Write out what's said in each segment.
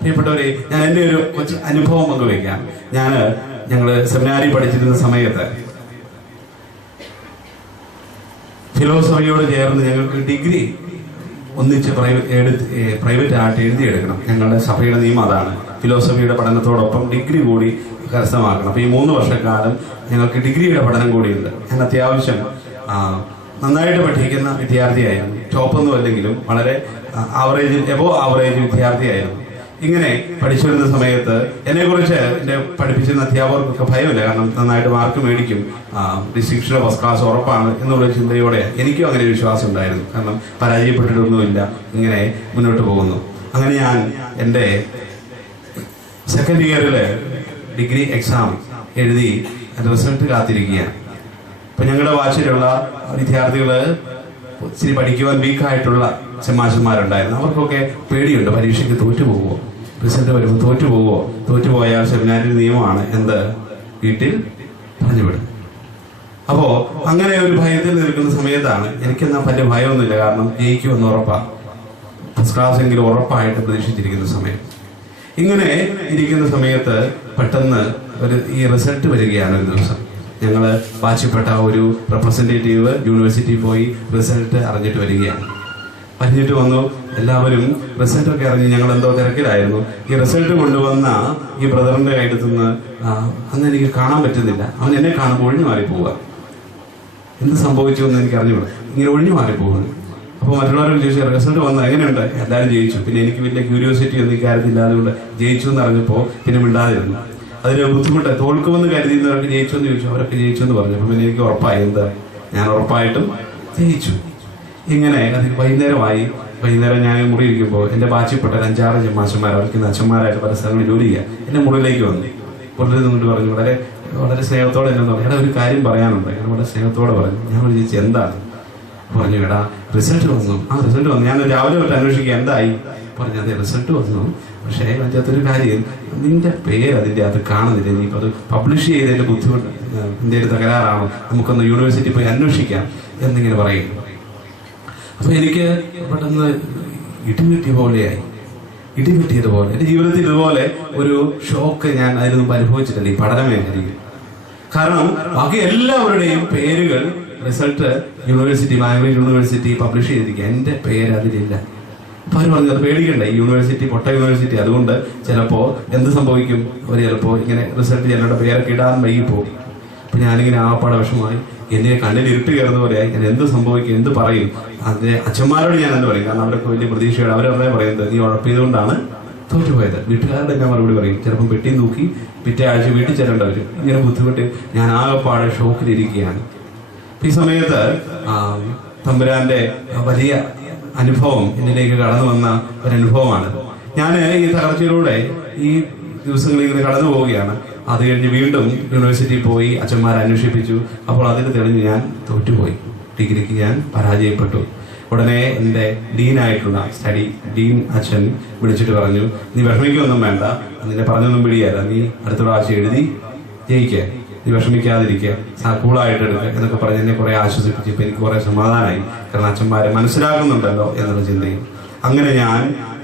പ്രിയപ്പെട്ടവരെ, ഞാൻ എൻ്റെ ഒരു കൊച്ചു അനുഭവം പങ്കുവയ്ക്കാം. ഞങ്ങൾ സെമിനാരി പഠിച്ചിരുന്ന സമയത്ത് ഫിലോസഫിയോട് ചേർന്ന് ഞങ്ങൾക്ക് ഡിഗ്രി ഒന്നിച്ച് പ്രൈവറ്റ് ആയിട്ട് എഴുതിയെടുക്കണം. ഞങ്ങളുടെ സഭയുടെ നിയമം അതാണ്. ഫിലോസഫിയുടെ പഠനത്തോടൊപ്പം ഡിഗ്രി കൂടി കരസ്ഥമാക്കണം. അപ്പോൾ ഈ 3 വർഷക്കാലം ഞങ്ങൾക്ക് ഡിഗ്രിയുടെ പഠനം കൂടിയുണ്ട്. ഞാൻ അത്യാവശ്യം നന്നായിട്ട് പഠിക്കുന്ന വിദ്യാർത്ഥിയായിരുന്നു. ടോപ്പൊന്നും അല്ലെങ്കിലും വളരെ എബോ ആവറേജ് വിദ്യാർത്ഥിയായിരുന്നു. ഇങ്ങനെ പഠിച്ചു വരുന്ന സമയത്ത് എന്നെക്കുറിച്ച് എൻ്റെ പഠിപ്പിച്ചിരുന്ന അധ്യാപകർക്കൊക്കെ ഭയമില്ല. കാരണം നന്നായിട്ട് മാർക്ക് മേടിക്കും, ഡിസ്റ്റിങ്ഷനോ ഫസ്റ്റ് ക്ലാസ് ഉറപ്പാണ് എന്നുള്ള ചിന്തയോടെ എനിക്കും അങ്ങനെ വിശ്വാസം ഉണ്ടായിരുന്നു. കാരണം പരാജയപ്പെട്ടിട്ടൊന്നുമില്ല, ഇങ്ങനെ മുന്നോട്ട് പോകുന്നു. അങ്ങനെ ഞാൻ എൻ്റെ സെക്കൻഡ് ഇയറിൽ ഡിഗ്രി എക്സാം എഴുതി റിസൾട്ട് കാത്തിരിക്കുകയാണ്. അപ്പം ഞങ്ങളുടെ ബാച്ചിലുള്ള വിദ്യാർത്ഥികൾ ഇച്ചിരി പഠിക്കുവാൻ വീക്കായിട്ടുള്ള ചെമ്മാശന്മാരുണ്ടായിരുന്നു. അവർക്കൊക്കെ പേടിയുണ്ട്, പരീക്ഷയ്ക്ക് തോറ്റുപോകുമോ, റിസൾട്ട് വരുമ്പോൾ തോറ്റുപോകുമോ, തോറ്റുപോയാൽ സെമിനാരിൽ നിയമമാണ് എന്ത്, വീട്ടിൽ പറഞ്ഞുവിടും. അപ്പോൾ അങ്ങനെ ഒരു ഭയത്തിൽ നിൽക്കുന്ന സമയത്താണ്, എനിക്കെന്നാൽ വലിയ ഭയമൊന്നുമില്ല, കാരണം ജയിക്കുമെന്ന് ഉറപ്പാണ്, ഫസ്റ്റ് ക്ലാസ് എങ്കിലും ഉറപ്പായിട്ട് പ്രതീക്ഷിച്ചിരിക്കുന്ന സമയം. ഇങ്ങനെ ഇരിക്കുന്ന സമയത്ത് പെട്ടെന്ന് ഈ റിസൾട്ട് വരികയാണ്. ഒരു ദിവസം ഞങ്ങൾ വാശിപ്പെട്ട ഒരു റെപ്രസെൻറ്റേറ്റീവ് യൂണിവേഴ്സിറ്റിയിൽ പോയി റിസൾട്ട് അറിഞ്ഞിട്ട് വരികയാണ്. അറിഞ്ഞിട്ട് വന്നു, എല്ലാവരും റിസൾട്ടൊക്കെ അറിഞ്ഞ് ഞങ്ങൾ എന്തോ തിരക്കിലായിരുന്നു. ഈ റിസൾട്ട് കൊണ്ടുവന്ന ഈ ബ്രദറിൻ്റെ അടുത്തുനിന്ന് അന്ന് എനിക്ക് കാണാൻ പറ്റുന്നില്ല. അവൻ എന്നെ കാണുമ്പോൾ ഒഴിഞ്ഞു മാറിപ്പോവുക. എന്ത് സംഭവിച്ചു എന്ന് എനിക്ക് അറിഞ്ഞുകൂടാ, ഇങ്ങനെ ഒഴിഞ്ഞു മാറിപ്പോകുന്നു. അപ്പോൾ മറ്റുള്ളവരോട് ചോദിച്ചാൽ റിസൾട്ട് വന്നത് എങ്ങനെയുണ്ട്, എല്ലാവരും ജയിച്ചു. പിന്നെ എനിക്ക് വലിയ ക്യൂരിയോസിറ്റി ഒന്നും കാര്യത്തില്ല, അതുകൊണ്ട് ജയിച്ചു എന്ന് അറിഞ്ഞപ്പോൾ പിന്നെ മിണ്ടാതിരുന്നു. അതിന് ബുദ്ധിമുട്ട്, തോൽക്കുമെന്ന് കരുതിയവർക്ക് ജയിച്ചു എന്ന് ചോദിച്ചു, അവരൊക്കെ ജയിച്ചു എന്ന് പറഞ്ഞു. അപ്പം പിന്നെ എനിക്ക് ഉറപ്പായി, എന്താ, ഞാൻ ഉറപ്പായിട്ടും ജയിച്ചു. ഇങ്ങനെ അതിന് വൈകുന്നേരമായി. വൈകുന്നേരം ഞാൻ മുറി ഇരിക്കുമ്പോൾ എൻ്റെ ബാച്ചിൽപ്പെട്ട 5-6 ചെമ്മാശന്മാർ, അവർക്ക് അച്ഛന്മാരായിട്ട് പല സ്ഥലങ്ങളിൽ ജോലി ചെയ്യുക, എൻ്റെ മുറിയിലേക്ക് വന്നു. പുറത്ത് നിന്നിട്ട് പറഞ്ഞു, വളരെ വളരെ സ്നേഹത്തോടെ എന്നെ പറഞ്ഞു, എടാ ഒരു കാര്യം പറയാനുണ്ട്. ഞാൻ വളരെ സ്നേഹത്തോടെ പറഞ്ഞു. ഞാൻ ചോദിച്ചു എന്താണ്? പറഞ്ഞു, എടാ റിസൾട്ട് വന്നു. റിസൾട്ട് വന്നു. ഞാൻ രാവിലെ തൊട്ട് അന്വേഷിക്കുക എന്തായി. പറഞ്ഞു, അതെ റിസൾട്ട് വന്നു, പക്ഷേ അതിൻ്റെ അകത്തൊരു കാര്യം, നിന്റെ പേര് അതിൻ്റെ അകത്ത് കാണുന്നില്ല, നീ അത് പബ്ലിഷ് ചെയ്തതിൻ്റെ ബുദ്ധിമുട്ട്, നിന്റെ ഒരു തകരാറാണ്, നമുക്കൊന്ന് യൂണിവേഴ്സിറ്റി പോയി അന്വേഷിക്കാം എന്നിങ്ങനെ പറയും. അപ്പോൾ എനിക്ക് പെട്ടെന്ന് ഇടിവെട്ടിയതുപോലെ എൻ്റെ ജീവിതത്തിൽ ഇതുപോലെ ഒരു ഷോക്ക് ഞാൻ അതിന് മുമ്പ് അനുഭവിച്ചിട്ടില്ല ഈ പഠന മേഖലയിൽ. കാരണം ബാക്കി എല്ലാവരുടെയും പേരുകൾ result university, Bangalore university publish ചെയ്തിരിക്കുക, എൻ്റെ പേര് അതിലില്ല. അപ്പോൾ അവർ പറഞ്ഞു, അത് പേടിക്കണ്ട, ഈ യൂണിവേഴ്സിറ്റി പൊട്ട യൂണിവേഴ്സിറ്റി, അതുകൊണ്ട് ചിലപ്പോൾ എന്ത് സംഭവിക്കും, അവർ ചിലപ്പോൾ ഇങ്ങനെ റിസൾട്ട് ചിലരുടെ പേരൊക്കെ ഇടാൻ വൈകിപ്പോകും. അപ്പം ഞാനിങ്ങനെ ആപ്പാടെ വിഷമമായി, എന്നെ കണ്ണിൽ ഇരുട്ട് കയറുന്ന പോലെയായി. ഞാൻ എന്ത് സംഭവിക്കും, എന്ത് പറയും, അതിൻ്റെ അച്ഛന്മാരോട് ഞാൻ എന്ത് പറയും, കാരണം അവരൊക്കെ വലിയ പ്രതീക്ഷയോടെ അവരവരെ പറയുന്നത് നീ ഉഴപ്പിയതുകൊണ്ടാണ് തോറ്റുപോയത്. വീട്ടുകാരുടെ ഞാൻ മറുപടി പറയും, ചിലപ്പം പെട്ടി നോക്കി പിറ്റേ ആഴ്ച വീട്ടിൽ ചെല്ലേണ്ട വരും. ഇങ്ങനെ ബുദ്ധിമുട്ട് ഞാൻ ആകെപ്പാടെ ഷോക്കിലിരിക്കുകയാണ്. ഈ സമയത്ത് തമ്പുരാന്റെ വലിയ അനുഭവം എന്നിലേക്ക് കടന്നു വന്ന ഒരനുഭവമാണ്. ഞാൻ ഈ തകർച്ചയിലൂടെ ഈ ദിവസങ്ങളിൽ ഇങ്ങനെ കടന്നു പോവുകയാണ്. അത് കഴിഞ്ഞ് വീണ്ടും യൂണിവേഴ്സിറ്റിയിൽ പോയി അച്ഛന്മാരെ അന്വേഷിപ്പിച്ചു. അപ്പോൾ അതിന് തെളിഞ്ഞ് ഞാൻ തോറ്റുപോയി, ഡിഗ്രിക്ക് ഞാൻ പരാജയപ്പെട്ടു. ഉടനെ എൻ്റെ ഡീനായിട്ടുള്ള ഡീൻ അച്ഛൻ വിളിച്ചിട്ട് പറഞ്ഞു, നീ വിഷമിക്കൊന്നും വേണ്ട, നിന്നെ പറഞ്ഞൊന്നും പിടിയല്ല, നീ അടുത്ത പ്രാവശ്യം എഴുതി ജയിക്കുക, നീ വിഷമിക്കാതിരിക്കുക, കൂളായിട്ട് എടുക്കുക എന്നൊക്കെ പറഞ്ഞ് എന്നെ കുറെ ആശ്വസിപ്പിച്ചു. ഇപ്പം എനിക്ക് കുറെ സമാധാനമായി, കാരണം അച്ഛന്മാരെ മനസ്സിലാക്കുന്നുണ്ടല്ലോ എന്നുള്ള ചിന്തയും. അങ്ങനെ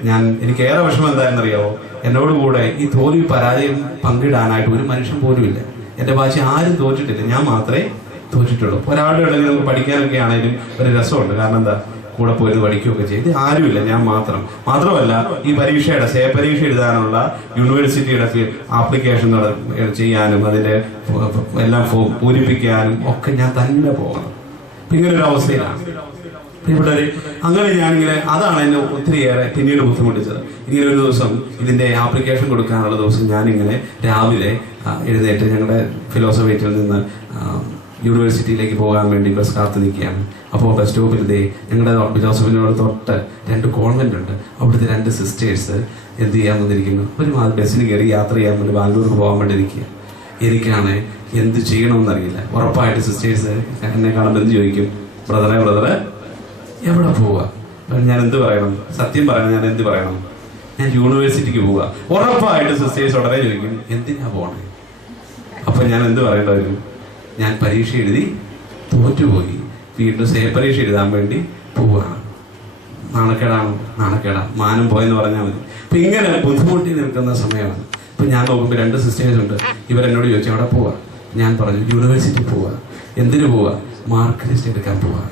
ഞാൻ എനിക്കേറെ വിഷമം എന്താണെന്നറിയാമോ, എന്നോടുകൂടെ ഈ തോൽവി പരാജയം പങ്കിടാനായിട്ട് ഒരു മനുഷ്യൻ പോലുമില്ല. എൻ്റെ ഭാഷ ആരും തോറ്റിട്ടില്ല, ഞാൻ മാത്രമേ തോറ്റിട്ടുള്ളൂ. ഒരാളുടെ ഇടയിൽ നമുക്ക് പഠിക്കാനൊക്കെ ആണെങ്കിലും ഒരു രസമുണ്ട്, കാരണം എന്താ, കൂടെ പോയി പഠിക്കുകയൊക്കെ ചെയ്ത് ആരുമില്ല, ഞാൻ മാത്രമല്ല ഈ പരീക്ഷയുടെ പരീക്ഷ എഴുതാനുള്ള യൂണിവേഴ്സിറ്റിയുടെ ആപ്ലിക്കേഷൻ ചെയ്യാനും അതിൻ്റെ എല്ലാം പൂരിപ്പിക്കാനും ഒക്കെ ഞാൻ തന്നെ പോകണം. ഇങ്ങനൊരു അവസ്ഥയിലാണ് ഇവിടെ. അങ്ങനെ ഞാനിങ്ങനെ, അതാണ് എന്നെ ഒത്തിരിയേറെ പിന്നീട് ബുദ്ധിമുട്ടിച്ചത്. ഇങ്ങനെ ഒരു ദിവസം ഇതിൻ്റെ ആപ്ലിക്കേഷൻ കൊടുക്കാനുള്ള ദിവസം ഞാനിങ്ങനെ രാവിലെ എഴുന്നേറ്റ് ഞങ്ങളുടെ ഫിലോസഫിയിൽ നിന്ന് യൂണിവേഴ്സിറ്റിയിലേക്ക് പോകാൻ വേണ്ടി ബസ് കാത്തു നിൽക്കുകയാണ്. അപ്പോൾ ബസ് സ്റ്റോപ്പിൽ ഞങ്ങളുടെ ഫിലോസഫിനോട് തൊട്ട് 2 കോൺവെന്റ് ഉണ്ട്. അവിടുത്തെ 2 സിസ്റ്റേഴ്സ് എന്ത് ചെയ്യാൻ വന്നിരിക്കുന്നു, ഒരു ബസ്സിന് കയറി യാത്ര ചെയ്യാൻ വേണ്ടി ബാംഗ്ലൂർക്ക് പോകാൻ വേണ്ടി ഇരിക്കുക. എനിക്കാണ് എന്ത് ചെയ്യണമെന്നറിയില്ല. ഉറപ്പായിട്ട് സിസ്റ്റേഴ്സ് എന്നെ കാണുമ്പോൾ എന്ത് ചോദിക്കും, ബ്രദറെ എവിടെ പോവുക? ഞാൻ എന്ത് പറയണം, സത്യം പറയണം, ഞാൻ എന്ത് പറയണം, ഞാൻ യൂണിവേഴ്സിറ്റിക്ക് പോവുക. ഉറപ്പായിട്ട് സിസ്റ്റേഴ്സ് ഉടനെ ചോദിക്കും എന്തിനാ പോകണേ. അപ്പം ഞാൻ എന്ത് പറയേണ്ട വരും, ഞാൻ പരീക്ഷ എഴുതി തോറ്റുപോയി, വീണ്ടും പരീക്ഷ എഴുതാൻ വേണ്ടി പോവുകയാണ്. നാണക്കേടാണോ? നാണക്കേടാണ്. മാനം പോയെന്ന് പറഞ്ഞാൽ മതി. അപ്പൊ ഇങ്ങനെ ബുദ്ധിമുട്ടി നിൽക്കുന്ന സമയമാണ്. ഇപ്പൊ ഞാൻ നോക്കുമ്പോൾ 2 സിസ്റ്റേഴ്സ് ഉണ്ട്. ഇവരെന്നോട് ചോദിച്ചു എവിടെ പോവാ? ഞാൻ പറഞ്ഞു യൂണിവേഴ്സിറ്റി പോവാ. എന്തിനു പോവാ? മാർക്ക് ലിസ്റ്റ് എടുക്കാൻ പോവാ.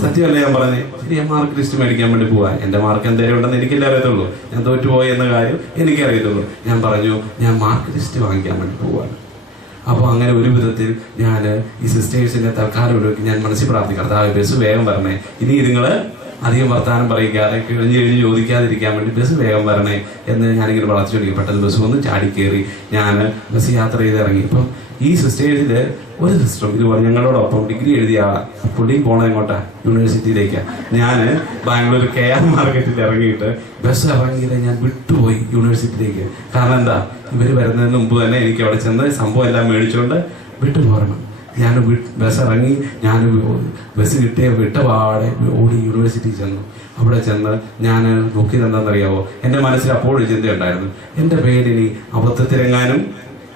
സത്യമല്ലേ ഞാൻ പറഞ്ഞേ? ശരി, ഞാൻ മാർക്ക് ലിസ്റ്റ് മേടിക്കാൻ വേണ്ടി പോവാ. എന്റെ മാർക്ക് എന്തെങ്കിലും ഉണ്ടെന്ന് എനിക്കല്ലേ അറിയത്തുള്ളൂ. ഞാൻ തോറ്റുപോയി എന്ന കാര്യം എനിക്കറിയത്തുള്ളൂ. ഞാൻ പറഞ്ഞു ഞാൻ മാർക്ക് ലിസ്റ്റ് വാങ്ങിക്കാൻ വേണ്ടി പോവാണ്. അപ്പോൾ അങ്ങനെ ഒരു വിധത്തിൽ ഞാൻ ഈ സിസ്റ്റേഴ്സിന്റെ തൽക്കാലം ഒഴിവാക്കി ഞാൻ മനസ്സിൽ പ്രാർത്ഥിക്കാം, കർത്താവേ ബസ് വേഗം വരണേ, ഇനി നിങ്ങൾ അധികം വർത്താനം പറയാതെ കഴിഞ്ഞ് ചോദിക്കാതിരിക്കാൻ വേണ്ടി ബസ് വേഗം വരണേ എന്ന് ഞാനിങ്ങനെ പ്രാർത്ഥിച്ചുകൊണ്ടിരിക്കും. പെട്ടെന്ന് ബസ് വന്ന് ചാടിക്കേറി ഞാൻ ബസ് യാത്ര ചെയ്ത് ഇറങ്ങി. ഇപ്പം ഈ സിസ്റ്റേഴ്സിൽ ഒരു സിസ്റ്ററും ഇതുപോലെ ഞങ്ങളോടൊപ്പം ഡിഗ്രി എഴുതിയ ആളാണ്. പുള്ളിയും പോണത് എങ്ങോട്ടാണ്? യൂണിവേഴ്സിറ്റിയിലേക്കാണ്. ഞാൻ ബാംഗ്ലൂർ KR മാർക്കറ്റിൽ ഇറങ്ങിയിട്ട് ബസ് ഇറങ്ങിയില്ല, ഞാൻ വിട്ടുപോയി യൂണിവേഴ്സിറ്റിയിലേക്ക്. കാരണം എന്താ, ഇവർ വരുന്നതിന് മുമ്പ് തന്നെ എനിക്ക് അവിടെ ചെന്ന് സംഭവം എല്ലാം മേടിച്ചുകൊണ്ട് വിട്ടുപോരണം. ഞാൻ ബസ് ഇറങ്ങി, ഞാൻ ബസ് വിട്ടപാടെ ഓടി യൂണിവേഴ്സിറ്റിയിൽ ചെന്നു. അവിടെ ചെന്ന് ഞാൻ നോക്കിയത് എന്താണെന്നറിയാവോ? എൻ്റെ മനസ്സിൽ അപ്പോഴൊരു ചിന്തയുണ്ടായിരുന്നു, എൻ്റെ പേരിനി അബദ്ധത്തിലെങ്ങാനും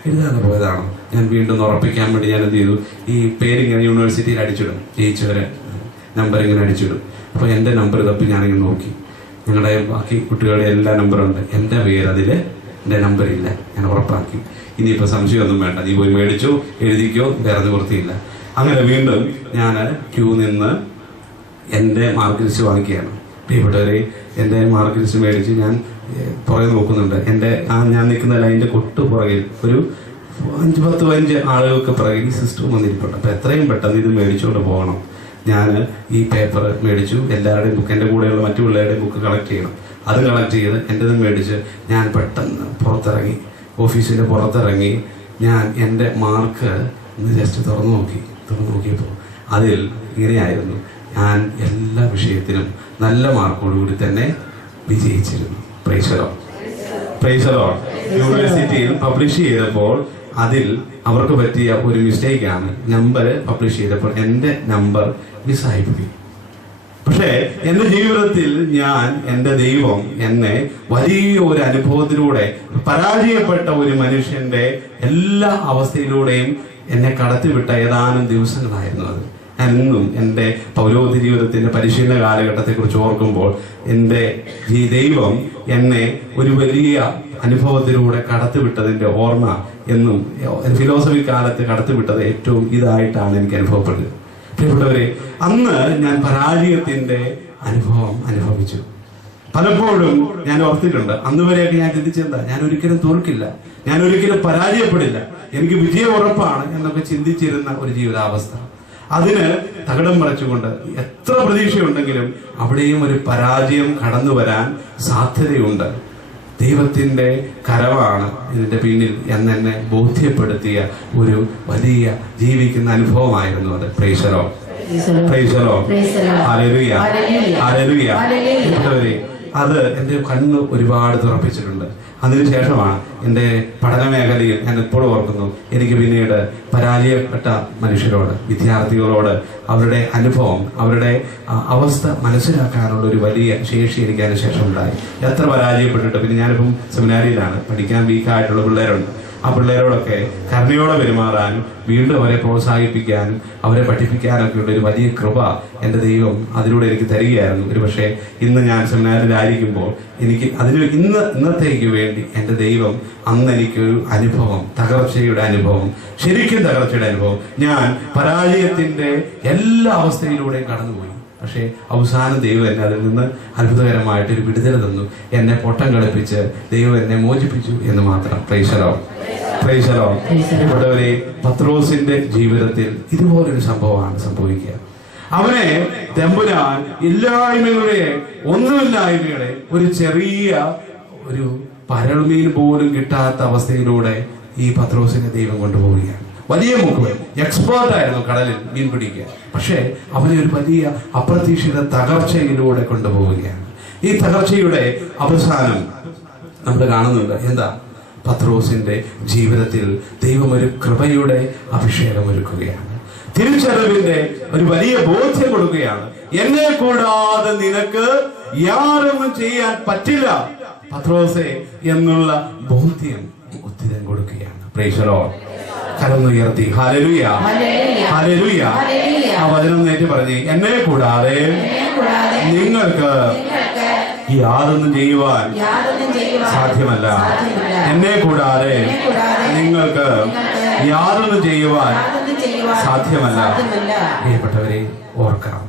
എഴുതാതെ പോയതാണോ? ഞാൻ വീണ്ടും ഉറപ്പിക്കാൻ വേണ്ടി ഞാൻ എന്ത് ചെയ്തു, ഈ പേരിങ്ങനെ യൂണിവേഴ്സിറ്റിയിൽ അടിച്ചിടും, ജയിച്ചവരെ നമ്പർ ഇങ്ങനെ അടിച്ചിടും. അപ്പോൾ എൻ്റെ നമ്പർ തപ്പി ഞാനിങ്ങനെ നോക്കി. ഞങ്ങളുടെ ബാക്കി കുട്ടികളുടെ എല്ലാ നമ്പറുണ്ട്, എൻ്റെ പേര് അതിൽ എൻ്റെ നമ്പറില്ല. ഞാൻ ഉറപ്പാക്കി ഇനിയിപ്പോൾ സംശയമൊന്നും വേണ്ട, നീ പോയി മേടിച്ചോ എഴുതിക്കോ, വേറെ നിവൃത്തിയില്ല. അങ്ങനെ വീണ്ടും ഞാൻ ക്യൂ നിന്ന് എൻ്റെ മാർക്ക് ലിസ്റ്റ് വാങ്ങിക്കുകയാണ്. പ്രിയപ്പെട്ടവരെ, എൻ്റെ മാർക്ക് ലിസ്റ്റ് മേടിച്ച് ഞാൻ പുറകെ നോക്കുന്നുണ്ട്. എൻ്റെ ഞാൻ നിൽക്കുന്ന ലൈനിൻ്റെ കൊട്ടു പുറകിൽ ഒരു 5-10-15 ആളുകൾക്ക് പുറകിൽ സിസ്റ്റം വന്നിരിപ്പുണ്ട്. അപ്പോൾ എത്രയും പെട്ടെന്ന് ഇത് മേടിച്ചുകൊണ്ട് പോകണം. ഞാൻ ഈ പേപ്പർ മേടിച്ചു. എല്ലാവരുടെയും ബുക്ക്, എൻ്റെ കൂടെയുള്ള മറ്റു പിള്ളേരുടെയും ബുക്ക് കളക്ട് ചെയ്യണം. അത് കളക്ട് ചെയ്ത് എൻ്റെതും മേടിച്ച് ഞാൻ പെട്ടെന്ന് പുറത്തിറങ്ങി, ഓഫീസിൻ്റെ പുറത്തിറങ്ങി. ഞാൻ എൻ്റെ മാർക്ക് ഒന്ന് ജസ്റ്റ് തുറന്നു നോക്കിയപ്പോൾ അതിൽ ഇങ്ങനെയായിരുന്നു, ഞാൻ എല്ലാ വിഷയത്തിലും നല്ല മാർക്കോടുകൂടി തന്നെ വിജയിച്ചിരുന്നു. Price the Lord. യൂണിവേഴ്സിറ്റിയിൽ പബ്ലിഷ് ചെയ്തപ്പോൾ അതിൽ അവർക്ക് പറ്റിയ ഒരു മിസ്റ്റേക്കാണ്. നമ്പർ പബ്ലിഷ് ചെയ്തപ്പോൾ എൻ്റെ നമ്പർ മിസ്സായിപ്പോയി. പക്ഷേ എൻ്റെ ജീവിതത്തിൽ എൻ്റെ ദൈവം എന്നെ വലിയ ഒരു അനുഭവത്തിലൂടെ, പരാജയപ്പെട്ട ഒരു മനുഷ്യന്റെ എല്ലാ അവസ്ഥയിലൂടെയും എന്നെ കടത്തിവിട്ട ഏതാനും ദിവസങ്ങളായിരുന്നു അത്. എന്നും എൻ്റെ പൗരോഹിത ജീവിതത്തിന്റെ പരിശീലന കാലഘട്ടത്തെക്കുറിച്ച് ഓർക്കുമ്പോൾ എൻ്റെ ഈ ദൈവം എന്നെ ഒരു വലിയ അനുഭവത്തിലൂടെ കടത്തിവിട്ടതിൻ്റെ ഓർമ്മ എന്നും ഫിലോസഫി കാലത്ത് കടത്തിവിട്ടത് ഏറ്റവും ഇതായിട്ടാണ് എനിക്ക് അനുഭവപ്പെട്ടത്. പ്രിയപ്പെട്ടവരെ, അന്ന് ഞാൻ പരാജയത്തിന്റെ അനുഭവം അനുഭവിച്ചു. പലപ്പോഴും ഞാൻ ഓർത്തിട്ടുണ്ട്, അന്ന് വരെയൊക്കെ ഞാൻ ചിന്തിച്ചെന്താ, ഞാൻ ഒരിക്കലും തോൽക്കില്ല, ഞാൻ ഒരിക്കലും പരാജയപ്പെടില്ല, എനിക്ക് വിജയം ഉറപ്പാണ് എന്നൊക്കെ ചിന്തിച്ചിരുന്ന ഒരു ജീവിതാവസ്ഥ. അതിന് തകിടം മറിച്ചുകൊണ്ട് എത്ര പ്രതീക്ഷയുണ്ടെങ്കിലും അവിടെയും ഒരു പരാജയം കടന്നു വരാൻ സാധ്യതയുണ്ട്. ദൈവത്തിന്റെ കരമാണ് ഇതിന്റെ പിന്നിൽ എന്നെ ബോധ്യപ്പെടുത്തിയ ഒരു വലിയ ജീവിക്കുന്ന അനുഭവമായിരുന്നു അത്. Price the lord. Hallelujah, hallelujah. അത് എൻ്റെ കണ്ണ് ഒരുപാട് തുറപ്പിച്ചിട്ടുണ്ട്. അതിനുശേഷമാണ് എൻ്റെ പഠന മേഖലയിൽ ഞാൻ എപ്പോഴും ഓർക്കുന്നു, എനിക്ക് പിന്നീട് പരാജയപ്പെട്ട മനുഷ്യരോട്, വിദ്യാർത്ഥികളോട് അവരുടെ അനുഭവം, അവരുടെ അവസ്ഥ മനസ്സിലാക്കാനുള്ള ഒരു വലിയ ശേഷി എനിക്ക് അതിനുശേഷം ഉണ്ടായി. എത്ര പരാജയപ്പെട്ടിട്ട് പിന്നെ ഞാനിപ്പം സെമിനാരിയിലാണ്, പഠിക്കാൻ വീക്കായിട്ടുള്ള പിള്ളേരുണ്ട്. ആ പിള്ളേരോടൊക്കെ കരുണയോടെ പെരുമാറാനും വീണ്ടും അവരെ പ്രോത്സാഹിപ്പിക്കാനും അവരെ പഠിപ്പിക്കാനൊക്കെ ഉള്ള ഒരു വലിയ കൃപ എൻ്റെ ദൈവം അതിലൂടെ എനിക്ക് തരികയായിരുന്നു. ഒരു പക്ഷേ ഇന്ന് ഞാൻ സെമിനാരിലായിരിക്കുമ്പോൾ എനിക്ക് ഇന്നത്തേക്ക് വേണ്ടി എൻ്റെ ദൈവം അന്ന് എനിക്കൊരു അനുഭവം, തകർച്ചയുടെ അനുഭവം, ശരിക്കും തകർച്ചയുടെ അനുഭവം. ഞാൻ പരാജയത്തിന്റെ എല്ലാ അവസ്ഥയിലൂടെയും കടന്നുപോയി. പക്ഷേ അവസാനം ദൈവം എന്നെ അതിൽ നിന്ന് അത്ഭുതകരമായിട്ടൊരു വിടുതല തന്നു. എന്നെ പൊട്ടം കളിപ്പിച്ച് ദൈവം എന്നെ മോചിപ്പിച്ചു എന്ന് മാത്രം. Praise the lord. Praise the lord. ഇവിടെവരെ പത്രോസിന്റെ ജീവിതത്തിൽ ഇതുപോലൊരു സംഭവമാണ് സംഭവിക്കുക. അവനെ തമ്പുരാൻ ഒന്നുമില്ലായ്മയുടെ ഒരു ചെറിയ ഒരു പരൽമീൻ പോലും കിട്ടാത്ത അവസ്ഥയിലൂടെ ഈ പത്രോസിനെ ദൈവം കൊണ്ടുപോവുകയാണ്. വലിയ മുക്കുവൻ, എക്സ്പേർട്ടായിരുന്നു കടലിൽ മീൻ പിടിക്കുക. പക്ഷേ അവനെ ഒരു വലിയ അപ്രതീക്ഷിത തകർച്ചയിലൂടെ കൊണ്ടുപോവുകയാണ്. ഈ തകർച്ചയുടെ അവസാനം നമ്മൾ കാണുന്നുണ്ട്. എന്താ? പത്രോസിന്റെ ജീവിതത്തിൽ ദൈവം ഒരു കൃപയുടെ അഭിഷേകം ഒരുക്കുകയാണ്. തിരിച്ചറിവിന്റെ ഒരു വലിയ ബോധ്യം കൊടുക്കുകയാണ്. എന്നെ കൂടാതെ നിനക്ക് യാതൊന്നും ചെയ്യാൻ പറ്റില്ല പത്രോസേ എന്നുള്ള ബോധ്യം ഉത്തരം കൊടുക്കുകയാണ്. Praise the lord. കരന്നുയർത്തി ഹല്ലേലൂയ, ഹല്ലേലൂയ. ആ വചനം നേരിട്ട് പറഞ്ഞേ, എന്നെ കൂടാതെ നിങ്ങൾക്ക് യാതൊന്നും ചെയ്യുവാൻ സാധ്യമല്ല. എന്നെ കൂടാതെ നിങ്ങൾക്ക് യാതൊന്നും ചെയ്യുവാൻ സാധ്യമല്ല. പ്രിയപ്പെട്ടവരെ, ഓർക്കാം,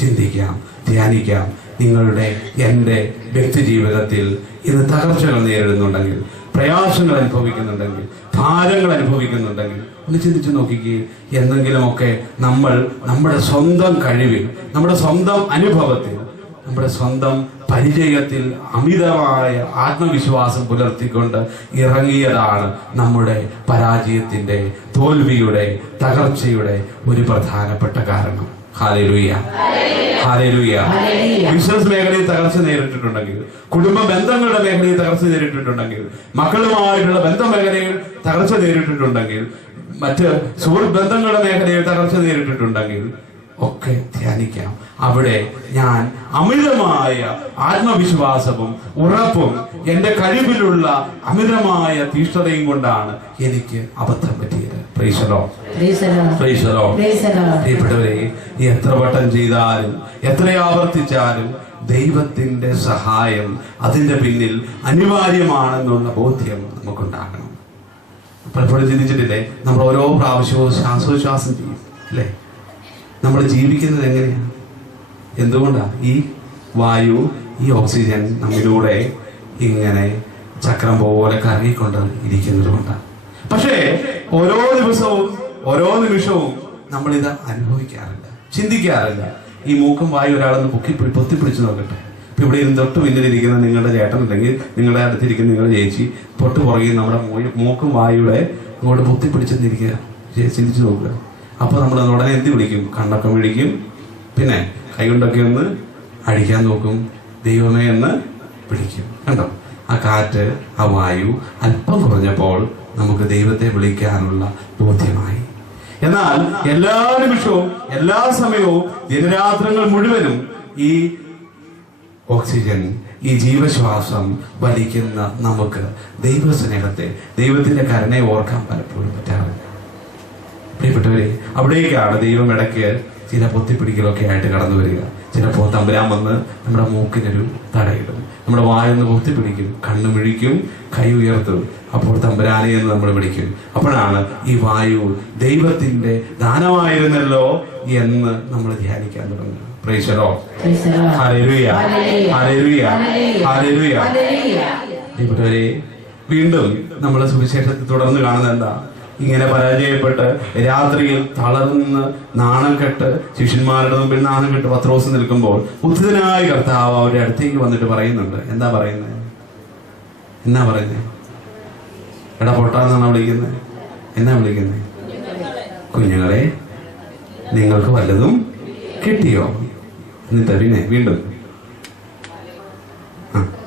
ചിന്തിക്കാം, ധ്യാനിക്കാം. നിങ്ങളുടെ എൻ്റെ വ്യക്തി ജീവിതത്തിൽ ഇന്ന് തകർച്ചകൾ നേരിടുന്നുണ്ടെങ്കിൽ, പ്രയാസങ്ങൾ അനുഭവിക്കുന്നുണ്ടെങ്കിൽ, ഭാരങ്ങൾ അനുഭവിക്കുന്നുണ്ടെങ്കിൽ ഒന്ന് ചിന്തിച്ചു നോക്കിക്കേ. എന്തെങ്കിലുമൊക്കെ നമ്മൾ നമ്മുടെ സ്വന്തം കഴിവിൽ, നമ്മുടെ സ്വന്തം അനുഭവത്തിൽ, നമ്മുടെ സ്വന്തം പരിചയത്തിൽ അമിതമായ ആത്മവിശ്വാസം പുലർത്തിക്കൊണ്ട് ഇറങ്ങിയതാണ് നമ്മുടെ പരാജയത്തിന്റെ, തോൽവിയുടെ, തകർച്ചയുടെ ഒരു പ്രധാനപ്പെട്ട കാരണം. Hallelujah, hallelujah. ബിസിനസ് മേഖലയിൽ തകർച്ച നേരിട്ടിട്ടുണ്ടെങ്കിൽ, കുടുംബ ബന്ധങ്ങളുടെ മേഖലയിൽ തകർച്ച നേരിട്ടിട്ടുണ്ടെങ്കിൽ, മക്കളുമായിട്ടുള്ള ബന്ധ മേഖലയിൽ തകർച്ച നേരിട്ടിട്ടുണ്ടെങ്കിൽ, മറ്റ് സുഹൃത്ത് ബന്ധങ്ങളുടെ മേഖലയിൽ തകർച്ച നേരിട്ടിട്ടുണ്ടെങ്കിൽ ഒക്കെ ധ്യാനിക്കാം. അവിടെ ഞാൻ അമിതമായ ആത്മവിശ്വാസവും ഉറപ്പും എൻ്റെ കഴിവിലുള്ള അമിതമായ തീഷ്ണതയും കൊണ്ടാണ് എനിക്ക് അബദ്ധം പറ്റിയത്. Price the Lord. പ്രിയപ്പെട്ടവരെ, എത്ര വട്ടം ചെയ്താലും എത്ര ആവർത്തിച്ചാലും ദൈവത്തിന്റെ സഹായം അതിന്റെ പിന്നിൽ അനിവാര്യമാണെന്നുള്ള ബോധ്യം നമുക്കുണ്ടാകണം. പലപ്പോഴും ചിന്തിച്ചിട്ടില്ലേ, നമ്മൾ ഓരോ പ്രാവശ്യവും ശ്വാസോച്ഛ്വാസം ചെയ്യും അല്ലേ? നമ്മൾ ജീവിക്കുന്നത് എങ്ങനെയാണ്? എന്തുകൊണ്ടാണ്? ഈ വായു, ഈ ഓക്സിജൻ നമ്മിലൂടെ ഇങ്ങനെ ചക്രം പോലെ കറങ്ങിക്കൊണ്ട് ഇരിക്കുന്നത് കൊണ്ടാണ്. പക്ഷേ ഓരോ ദിവസവും ഓരോ നിമിഷവും നമ്മളിത് അനുഭവിക്കാറില്ല, ചിന്തിക്കാറില്ല. ഈ മൂക്കും വായു ഒരാളൊന്ന് പൊത്തിപ്പിടിച്ച് നോക്കട്ടെ. ഇപ്പൊ ഇവിടെ ഇരുന്ന് തൊട്ട് പിന്നിലിരിക്കുന്ന നിങ്ങളുടെ ചേട്ടൻ, അല്ലെങ്കിൽ നിങ്ങളുടെ അടുത്തിരിക്കുന്ന നിങ്ങളുടെ ചേച്ചി, തൊട്ട് പുറകിൽ നമ്മുടെ മൂക്കും വായുടെ അങ്ങോട്ട് പൊത്തിപ്പിടിച്ചെന്നിരിക്കുക. ചിന്തിച്ചു നോക്കുക. അപ്പൊ നമ്മൾ ഉടനെ എന്ത് വിളിക്കും? കണ്ണൊക്കെ വിളിക്കും, പിന്നെ കൈകൊണ്ടൊക്കെ ഒന്ന് അടിക്കാൻ നോക്കും, ദൈവമേ എന്ന് വിളിക്കും. കണ്ടോ? ആ കാറ്റ്, ആ വായു അല്പം കുറഞ്ഞപ്പോൾ നമുക്ക് ദൈവത്തെ വിളിക്കാനുള്ള ബോധ്യമായി. എന്നാൽ എല്ലാ നിമിഷവും എല്ലാ സമയവും ദിനരാത്രങ്ങൾ മുഴുവനും ഈ ഓക്സിജൻ, ഈ ജീവശ്വാസം വലിക്കുന്ന നമുക്ക് ദൈവസ്നേഹത്തെ, ദൈവത്തിന്റെ കരുണയെ ഓർക്കാൻ പലപ്പോഴും പറ്റാറില്ല. പ്രിയപ്പെട്ടവരെ, അവിടേക്കാണ് ദൈവം ഇടയ്ക്ക് ചില പൊത്തിപ്പിടിക്കലൊക്കെ ആയിട്ട് കടന്നു വരിക. ചിലപ്പോൾ തമ്പുരാൻ വന്ന് നമ്മുടെ മൂക്കിനൊരു തടയിടും, നമ്മുടെ വായൊന്ന് പൊത്തിപ്പിടിക്കും, കണ്ണു മിഴിക്കും, കൈ ഉയർത്തും. അപ്പോൾ തമ്പുരാനെ എന്ന് നമ്മൾ വിളിക്കും. അപ്പോഴാണ് ഈ വായു ദൈവത്തിന്റെ ദാനമായിരുന്നല്ലോ എന്ന് നമ്മൾ ധ്യാനിക്കാൻ തുടങ്ങുന്നത്. Price the lord. Hallelujah, hallelujah, hallelujah. പ്രിയപ്പെട്ടവരെ, വീണ്ടും നമ്മൾ സുവിശേഷത്തിൽ തുടർന്ന് കാണുന്നത് എന്താ? ഇങ്ങനെ പരാജയപ്പെട്ട് രാത്രിയിൽ തളർന്ന് നാണം കെട്ട് ശിഷ്യന്മാരുടെ മുമ്പിൽ നാണം കെട്ട് പത്രോസ് നിൽക്കുമ്പോൾ ഉദ്ധിതനായ കർത്താവ് അവരുടെ അടുത്തേക്ക് വന്നിട്ട് പറയുന്നുണ്ട്. എന്താ പറയുന്നത്? എടാ പൊട്ടാന്നാണ് വിളിക്കുന്നത്. എന്നാ വിളിക്കുന്നത്? കുഞ്ഞുങ്ങളെ, നിങ്ങൾക്ക് വല്ലതും കിട്ടിയോ? എന്നിട്ട് പിന്നെ വീണ്ടും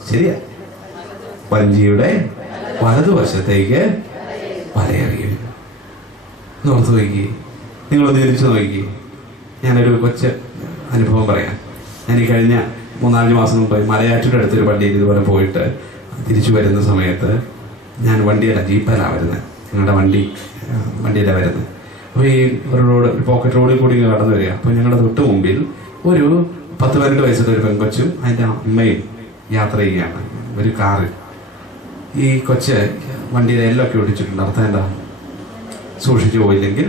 ശരിയാ, വഞ്ചിയുടെ വലതുവശത്തേക്ക് വലയെറിയും. ഓർത്ത് നോക്കി, നിങ്ങളൊന്ന് തിരിച്ചു നോക്കി. ഞാനൊരു കൊച്ചു അനുഭവം പറയാം. ഞാൻ ഈ കഴിഞ്ഞ 3-4 മാസം മുമ്പ് മലയാറ്റൂരുടെ അടുത്തൊരു വണ്ടിയിൽ ഇതുപോലെ പോയിട്ട് തിരിച്ചു വരുന്ന സമയത്ത്, ഞാൻ വണ്ടിയല്ല, ജീപ്പലാണ് വരുന്നത്. ഞങ്ങളുടെ വണ്ടിയിലാണ് വരുന്നത്. അപ്പോൾ ഈ ഒരു പോക്കറ്റ് റോഡിൽ കൂടി ഇങ്ങനെ കടന്നു വരിക. അപ്പോൾ ഞങ്ങളുടെ തൊട്ട് മുമ്പിൽ ഒരു 10-12 വയസ്സുള്ള ഒരു പെൺകൊച്ചും അതിൻ്റെ അമ്മയും യാത്ര ചെയ്യുകയാണ് ഒരു കാറിൽ. ഈ കൊച്ച് വണ്ടിയുടെ എല്ലൊക്കെ ഒടിച്ചിട്ടുണ്ട്. അർത്ഥം എന്താ? സൂക്ഷിച്ചു പോയില്ലെങ്കിൽ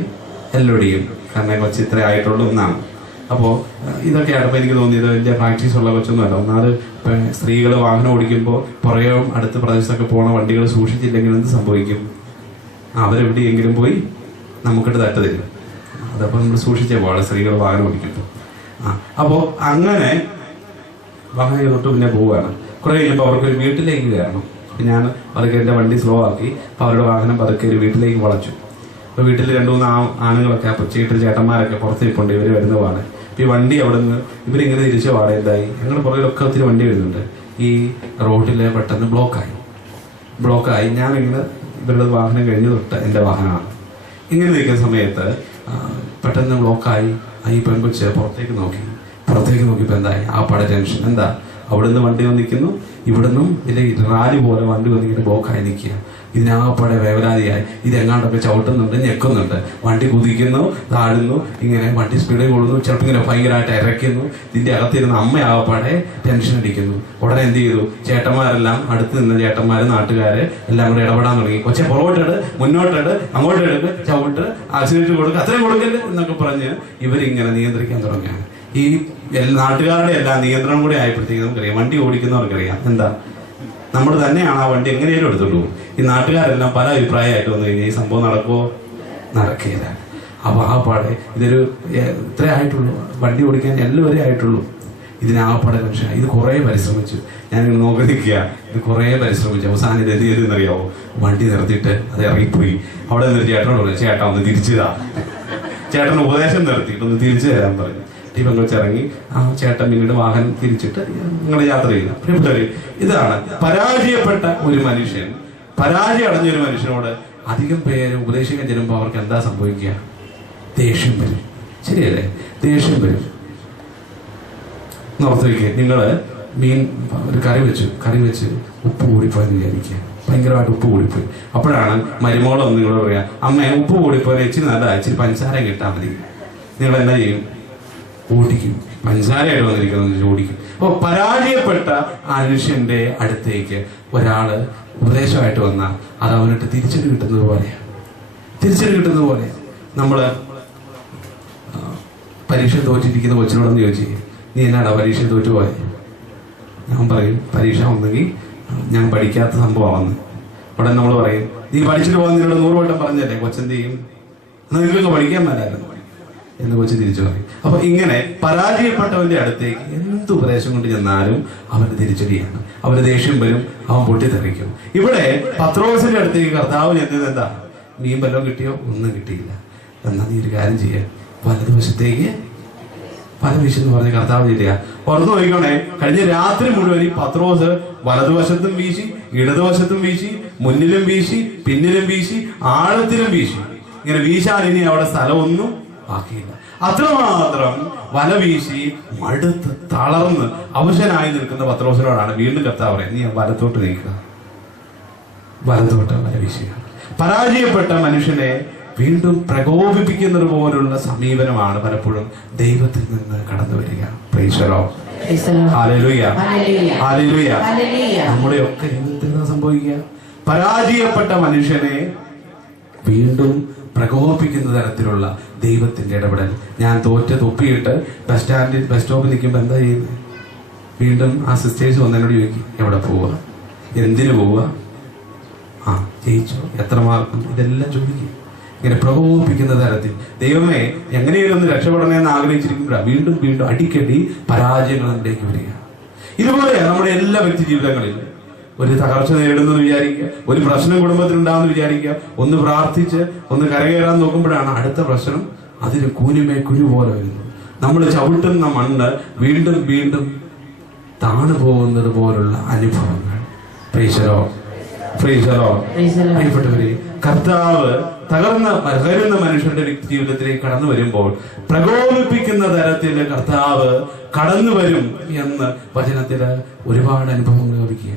എല്ലൊടിയും. കാരണം കൊച്ച് ഇത്ര ആയിട്ടുള്ളൂ എന്നാണ്. അപ്പോൾ ഇതൊക്കെ ആയപ്പോൾ എനിക്ക് തോന്നിയത് വലിയ പ്രാക്ടീസ് ഉള്ള കൊച്ചൊന്നുമല്ല. ഒന്നാമത് സ്ത്രീകൾ വാഹനം ഓടിക്കുമ്പോൾ പുറകെയും അടുത്ത പ്രദേശത്തൊക്കെ പോണ വണ്ടികൾ സൂക്ഷിച്ചില്ലെങ്കിൽ എന്ത് സംഭവിക്കും? അവരെവിടെയെങ്കിലും പോയി നമുക്കിട്ട് തട്ട് തരും. അതപ്പോൾ നമ്മൾ സൂക്ഷിച്ചേ പോകാം സ്ത്രീകൾ വാഹനം ഓടിക്കുമ്പോൾ. അപ്പോൾ അങ്ങനെ വാഹനം തൊട്ട് പിന്നെ പോവുകയാണ്. കുറേ കഴിയുമ്പോൾ അവർക്കൊരു വീട്ടിലേക്ക് കയറണം. ഞാൻ പതുക്കെ എൻ്റെ വണ്ടി സ്ലോ ആക്കി. അപ്പോൾ അവരുടെ വാഹനം പതുക്കെ ഒരു വീട്ടിലേക്ക് വളച്ചു. അപ്പോൾ വീട്ടിൽ 2-3 ആണുങ്ങളൊക്കെ, അപ്പോൾ ചേട്ടന്മാരൊക്കെ പുറത്തിരിപ്പുണ്ട്. ഇവർ വരുന്ന പാടെ അപ്പോൾ ഈ വണ്ടി അവിടെ നിന്ന് ഇവരിങ്ങനെ തിരിച്ച പാടെ എന്തായി, ഞങ്ങളുടെ പുറകിലൊക്കെ ഒത്തിരി വണ്ടി വരുന്നുണ്ട്. ഈ റോഡിൽ പെട്ടെന്ന് ബ്ലോക്കായി. ഞാനിങ്ങനെ ഇവരുടെ വാഹനം കഴിഞ്ഞ് തൊട്ട് എൻ്റെ വാഹനമാണ്. ഇങ്ങനെ നിൽക്കുന്ന സമയത്ത് പെട്ടെന്ന് ബ്ലോക്കായി. ഈ പെൺകൊച്ച് പുറത്തേക്ക് നോക്കിയപ്പോൾ എന്തായി? ആ പട ടെൻഷൻ. എന്താ? അവിടുന്ന് വണ്ടി വന്ന് നിൽക്കുന്നു, ഇവിടുന്നും ഇതിലെ റാലി പോലെ വണ്ടി വന്നിങ്ങനെ ബ്ലോക്കായി നിൽക്കുക. ഇതിനാകപ്പാടെ വേവലാതിയായി. ഇതെങ്ങാണ്ടൊക്കെ ചവിട്ടുന്നുണ്ട്, ഞെക്കുന്നുണ്ട്, വണ്ടി കുതിക്കുന്നു, താഴുന്നു, ഇങ്ങനെ വണ്ടി സ്പീഡിൽ കൊള്ളുന്നു, ചിലപ്പോൾ ഇങ്ങനെ ഭയങ്കരമായിട്ട് ഇറക്കുന്നു. ഇതിൻ്റെ അകത്തിരുന്ന് അമ്മയാകപ്പാടെ ടെൻഷൻ അടിക്കുന്നു. ഉടനെ എന്ത് ചെയ്തു? ചേട്ടന്മാരെല്ലാം അടുത്ത് നിന്ന് ചേട്ടന്മാർ, നാട്ടുകാര് എല്ലാം കൂടെ ഇടപെടാൻ തുടങ്ങി. കൊച്ചെ പുറകോട്ടിട്, മുന്നോട്ടിട്, അങ്ങോട്ടെടുക്ക്, ചവിട്ട്, ആക്സിഡന്റ് കൊടുക്കുക, അത്രയും കൊടുക്കരുത് എന്നൊക്കെ പറഞ്ഞ് ഇവരിങ്ങനെ നിയന്ത്രിക്കാൻ തുടങ്ങുകയാണ്. ഈ നാട്ടുകാരുടെ എല്ലാം നിയന്ത്രണം കൂടെ ആയപ്പോഴത്തേക്ക് നമുക്കറിയാം, വണ്ടി ഓടിക്കുന്നവർക്കറിയാം എന്താ, നമ്മൾ തന്നെയാണ് ആ വണ്ടി എങ്ങനെയും എടുത്തോളൂ. ഈ നാട്ടുകാരെല്ലാം പല അഭിപ്രായമായിട്ട് വന്നു കഴിഞ്ഞാൽ ഈ സംഭവം നടക്കുമോ? നടക്കുകയില്ല. അപ്പോൾ ആ പാടെ ഇതൊരു ഇത്രേ ആയിട്ടുള്ളൂ, വണ്ടി ഓടിക്കാൻ എല്ലാവരേ ആയിട്ടുള്ളൂ. ഇതിനാകപ്പാടെ പക്ഷേ ഇത് കുറേ പരിശ്രമിച്ചു. ഞാനിങ്ങനെ നോക്കി നിൽക്കുക, ഇത് കുറേ പരിശ്രമിച്ചു. അവസാനം ഇത് എന്ത് ചെയ്തെന്നറിയാമോ? വണ്ടി നിർത്തിയിട്ട് അത് ഇറങ്ങിപ്പോയി. അവിടെ നിന്ന് ചേട്ടനോട് പറഞ്ഞു, ചേട്ടാ ഒന്ന് തിരിച്ചുതാ. ചേട്ടൻ ഉപദേശം നിർത്തിയിട്ട് ഒന്ന് തിരിച്ചു തരാൻ പറഞ്ഞു. ഈ പെങ്കൊച്ചിറങ്ങി ആ ചേട്ടൻ പിന്നീട് വാഹനം തിരിച്ചിട്ട് നിങ്ങൾ യാത്ര ചെയ്യുന്നു. പ്രിയപ്പെട്ടവരെ, ഇതാണ് പരാജയപ്പെട്ട ഒരു മനുഷ്യൻ, പരാജയം അടഞ്ഞൊരു മനുഷ്യനോട് അധികം പേര് ഉപദേശിക്കാൻ ചെല്ലുമ്പോൾ അവർക്ക് എന്താ സംഭവിക്കുക? ദേഷ്യം വരും. ശരിയല്ലേ? ദേഷ്യം വരും. ഓർത്ത് വയ്ക്കുക, നിങ്ങൾ മീൻ ഒരു കറി വെച്ച് ഉപ്പ് കൂടിപ്പോയെന്ന് വിചാരിക്കുക. ഭയങ്കരമായിട്ട് ഉപ്പ് കൂടിപ്പോയി. അപ്പോഴാണ് മരുമോളൊന്നും നിങ്ങളോട് പറയാം, അമ്മ ഉപ്പ് കൂടിപ്പോയി, ഇച്ചിരി നല്ല ഇച്ചിരി പഞ്ചസാര കിട്ടാൽ മതി. നിങ്ങൾ എന്നാ ചെയ്യും? ഓടിക്കും. പഞ്ചസാരയായിട്ട് വന്നിരിക്കുന്നത് ഓടിക്കും. അപ്പോൾ പരാജയപ്പെട്ട മനുഷ്യന്റെ അടുത്തേക്ക് ഒരാള് ഉപദേശമായിട്ട് വന്നാൽ അത് അവനിട്ട് തിരിച്ചടി കിട്ടുന്നത് പോലെ. നമ്മള് പരീക്ഷ തോറ്റിരിക്കുന്ന കൊച്ചിനോടൊന്ന് ചോദിച്ചു, നീ എന്നാടാ പരീക്ഷ തോറ്റുപോയെ? ഞാൻ പറയും, പരീക്ഷ ഒന്നെങ്കിൽ ഞാൻ പഠിക്കാത്ത സംഭവമാണെന്ന്. ഉടനെ നമ്മൾ പറയും, നീ പഠിച്ചിട്ട് പോകാൻ നിന്നോട് 100 വട്ടം പറഞ്ഞല്ലേ, കൊച്ചെന്ത് ചെയ്യും? നിങ്ങൾക്കൊക്കെ പഠിക്കാൻ മേലായിരുന്നു എന്ന് കൊച്ചു തിരിച്ചു പറയും. അപ്പൊ ഇങ്ങനെ പരാജയപ്പെട്ടവന്റെ അടുത്തേക്ക് എന്ത് ഉപദേശം കൊണ്ട് ചെന്നാലും അവന് തിരിച്ചടിയാണ്, അവന് ദേഷ്യം വരും, അവൻ പൊട്ടിത്തെറിക്കും. ഇവിടെ പത്രോസിന്റെ അടുത്തേക്ക് കർത്താവ് ചെന്നത് എന്താ? മീൻ വല്ലതും കിട്ടിയോ? ഒന്നും കിട്ടിയില്ല. എന്നാ നീ ഒരു കാര്യം ചെയ്യുക, വലതുവശത്തേക്ക് പല വീശെന്ന് പറഞ്ഞ് കർത്താവ് ചെയ്യുക. പുറത്തു നോക്കിക്കോണേ, കഴിഞ്ഞ രാത്രി മുഴുവൻ ഈ പത്രോസ് വലതുവശത്തും വീശി, ഇടതുവശത്തും വീശി, മുന്നിലും വീശി, പിന്നിലും വീശി, ആഴത്തിലും വീശി. ഇങ്ങനെ വീശാൻ ഇനി അവിടെ സ്ഥലമൊന്നും ബാക്കിയില്ല. അത്രമാത്രം വല വീശി മടുത്ത് തളർന്ന് അവശനായി നിൽക്കുന്ന പത്രോസിനോടാണ് വീണ്ടും കർത്താവ് പറയുന്നത്, നീ വലത്തോട്ട് നീക്കുക. വലത്തോട്ട് വല വീശുക. പരാജയപ്പെട്ട മനുഷ്യനെ വീണ്ടും പ്രകോപിപ്പിക്കുന്നത് പോലുള്ള സമീപനമാണ് പലപ്പോഴും ദൈവത്തിൽ നിന്ന് കടന്നു വരിക. നമ്മുടെ ഒക്കെ ജീവിതത്തിൽ സംഭവിക്കുക, പരാജയപ്പെട്ട മനുഷ്യനെ വീണ്ടും പ്രകോപിപ്പിക്കുന്ന തരത്തിലുള്ള ദൈവത്തിന്റെ ഇടപെടൽ. ഞാൻ തൊപ്പിയിട്ട് ബസ് സ്റ്റോപ്പിൽ നിൽക്കുമ്പോൾ എന്താ ചെയ്യുന്നത്? വീണ്ടും ആ സിസ്റ്റേഴ്സ് വന്നതിനോട് ചോദിക്കും, എവിടെ പോവുക, എന്തിനു പോവുക, ജയിച്ചോ, എത്ര മാർക്കും, ഇതെല്ലാം ചോദിക്കും. ഇങ്ങനെ പ്രകോപിപ്പിക്കുന്ന തരത്തിൽ ദൈവമേ എങ്ങനെയും ഒന്ന് രക്ഷപ്പെടണമെന്ന് ആഗ്രഹിച്ചിരിക്കുമ്പോഴാണ് വീണ്ടും വീണ്ടും അടിക്കടി പരാജയങ്ങളിലേക്ക് വരിക. ഇതുപോലെ നമ്മുടെ എല്ലാ വ്യക്തി ജീവിതങ്ങളിലും ഒരു തകർച്ച നേരിടുന്നു വിചാരിക്കുക, ഒരു പ്രശ്നം കുടുംബത്തിലുണ്ടാവുമെന്ന് വിചാരിക്കുക, ഒന്ന് പ്രാർത്ഥിച്ച് ഒന്ന് കരകയറാൻ നോക്കുമ്പോഴാണ് അടുത്ത പ്രശ്നം അതിന് കൂനുമേ കുരു പോലെ വരുന്നു. നമ്മൾ ചവിട്ടുന്ന മണ്ണ് വീണ്ടും വീണ്ടും താണു പോകുന്നത് പോലുള്ള അനുഭവങ്ങൾ. പ്രിയപ്പെട്ടവരെ, കർത്താവ് തകരുന്ന മനുഷ്യരുടെ വ്യക്തി ജീവിതത്തിലേക്ക് കടന്നു വരുമ്പോൾ പ്രകോപിപ്പിക്കുന്ന തരത്തിൽ കർത്താവ് കടന്നു വരും എന്ന് വചനത്തില് ഒരുപാട് അനുഭവങ്ങൾ ലഭിക്കുക.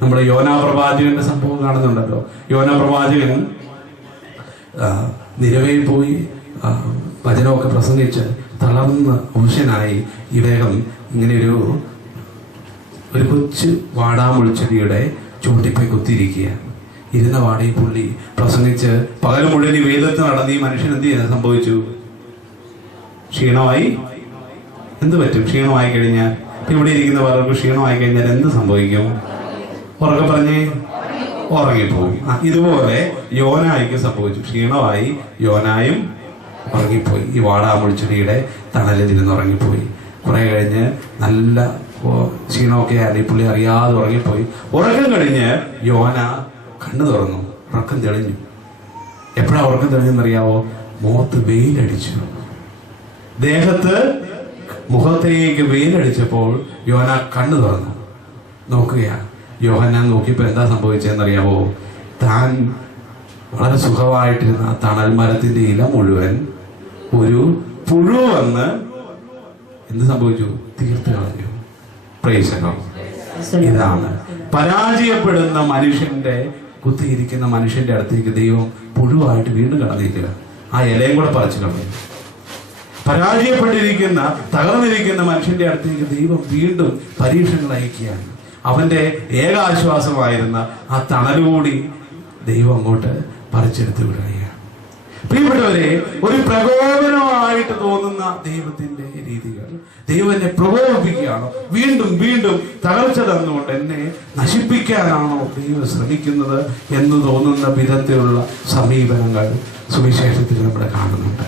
നമ്മുടെ യോനാ പ്രവാചകന്റെ സംഭവം കാണുന്നുണ്ടല്ലോ. യോനാ പ്രവാചകൻ നിരവയിൽ പോയി വചനമൊക്കെ പ്രസംഗിച്ച് തളർന്ന് അവശനായി ഇദ്ദേഹം ഇങ്ങനെ ഒരു കൊച്ചു വാടാമുൾച്ചെടിയുടെ ചൂണ്ടിപ്പോയി കുത്തിയിരിക്കുക. ഇരുന്ന വാടയിൽ പുള്ളി പ്രസംഗിച്ച് പകൽ മുഴുവൻ ഈ വെയിലത്ത് നടന്ന് ഈ മനുഷ്യൻ എന്ത് ചെയ്യാൻ സംഭവിച്ചു? ക്ഷീണമായി. എന്ത് പറ്റും ക്ഷീണമായി കഴിഞ്ഞാൽ? ഇവിടെ ഇരിക്കുന്നവർക്ക് ക്ഷീണമായി കഴിഞ്ഞാൽ എന്ത് സംഭവിക്കും? ഉറക്കെ പറഞ്ഞേ, ഉറങ്ങിപ്പോകും. ഇതുപോലെ യോനായിക്ക് സംഭവിച്ചു. ക്ഷീണമായി, യോനായും ഉറങ്ങിപ്പോയി. ഈ വാടാമുൾച്ചെടിയുടെ തണലിൽ ഇരുന്ന് ഉറങ്ങിപ്പോയി. കുറെ കഴിഞ്ഞ് നല്ല ക്ഷീണമൊക്കെ ആയി പുള്ളി അറിയാതെ ഉറങ്ങിപ്പോയി. ഉറക്കം കഴിഞ്ഞ് യോന കണ്ണു തുറന്നു. ഉറക്കം തെളിഞ്ഞു. എപ്പോഴാ ഉറക്കം തെളിഞ്ഞെന്നറിയാവോ? മുഖത്ത് വെയിലടിച്ചു. ദേഹത്ത് മുഖത്തേക്ക് വെയിലടിച്ചപ്പോൾ യോന കണ്ണു തുറന്നു. നോക്കുകയാണ്. യോഹന്നാൻ നോക്കിയപ്പോൾ എന്താ സംഭവിച്ചതെന്നറിയാവോ? താൻ വളരെ സുഖമായിട്ടിരുന്ന തണൽ മരത്തിന്റെ ഇല മുഴുവൻ ഒരു പുഴു വന്ന് എന്ത് സംഭവിച്ചു? തീർത്ത് കളഞ്ഞു. Price the Lord. ഇതാണ് പരാജയപ്പെടുന്ന മനുഷ്യന്റെ, കുത്തിയിരിക്കുന്ന മനുഷ്യന്റെ അടുത്തേക്ക് ദൈവം പുഴുവായിട്ട് വീണ്ടും കടന്നിരിക്കുക. ആ ഇലയും കൂടെ പറിച്ചു കളയും. പരാജയപ്പെട്ടിരിക്കുന്ന, തകർന്നിരിക്കുന്ന മനുഷ്യന്റെ അടുത്തേക്ക് ദൈവം വീണ്ടും പരീക്ഷകൾ അയക്കുകയാണ്. അവന്റെ ഏകാശ്വാസമായിരുന്ന ആ തണലുകൂടി ദൈവം അങ്ങോട്ട് പറിച്ചെടുത്ത് വിടുകയാണ്. പ്രിയപ്പെട്ടവരെ, ഒരു പ്രകോപനമായിട്ട് തോന്നുന്ന ദൈവത്തിന്റെ രീതികൾ ദൈവം എന്നെ പ്രകോപിപ്പിക്കുകയാണോ, വീണ്ടും വീണ്ടും തകർച്ച തന്നുകൊണ്ട് എന്നെ നശിപ്പിക്കാനാണോ ദൈവം ശ്രമിക്കുന്നത് എന്ന് തോന്നുന്ന വിധത്തിലുള്ള സമീപനങ്ങൾ സുവിശേഷത്തിൽ നമ്മൾ കാണുന്നുണ്ട്.